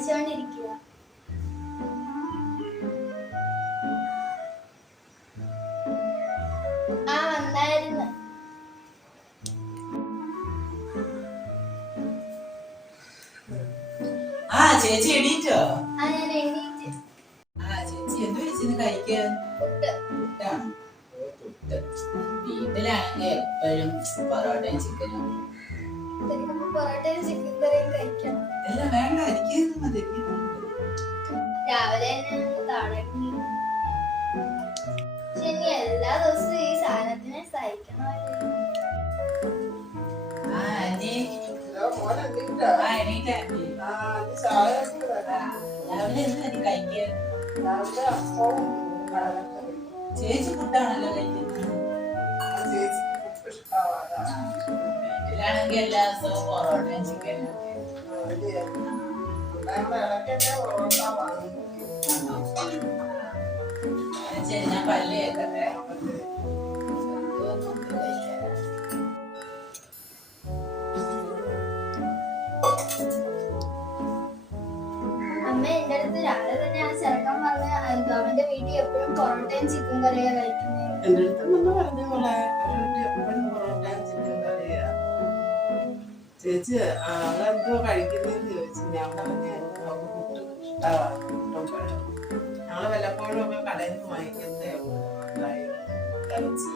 കഴിച്ചോണ്ടിരിക്കുക. ആ വന്നായിരുന്നു. ആ ചേച്ചി എണീറ്റോ? ആ ഞാൻ എണീറ്റ്. ആ ചേച്ചി എന്ത് വെച്ചിന്ന് കഴിക്കാൻ? പുട്ടാണ്. വീട്ടിലാണെങ്കിൽ എപ്പോഴും പൊറോട്ടയും ചിക്കനും. പൊറോട്ടയും ചിക്കൻ കറിയും കഴിക്കണം. എല്ലാം വേണ്ട, എനിക്ക് മതി. രാവിലെ തുടങ്ങി. ശനി എല്ലാ ദിവസവും ഈ സാധനത്തിനെ സഹിക്കണമല്ലോ. ചേച്ചി ഫുഡാണല്ലോ കഴിക്കുന്നത്. വീട്ടിലാണെങ്കിൽ എല്ലാ ദിവസവും പൊറോട്ടയും ചിക്കനും. ശരി, ഞാൻ പല്ല് കേൾക്കട്ടെ. അമ്മ എന്റെ അടുത്ത് രാവിലെ തന്നെ ആ ചെറുക്കൻ പറഞ്ഞ അവന്റെ വീട്ടിൽ എപ്പോഴും പൊറോട്ടയും ചിക്കൻ കറിയാ കഴിക്കുന്നത്. എന്റെ അടുത്ത് പറഞ്ഞ പോലെ എപ്പോഴും പൊറോട്ടയും ചിക്കൻ കറിയാ. ചേച്ചി അവളെന്തോ കഴിക്കുന്നതെന്ന് ചോദിച്ചു. ഞാൻ പറഞ്ഞ പുട്ട് ഇഷ്ടമാണ്. ഞങ്ങള് വല്ലപ്പോഴും ഒക്കെ കടയിൽ നിന്ന് വാങ്ങിക്കുന്നതേ ഉള്ളൂ. ഇറച്ചി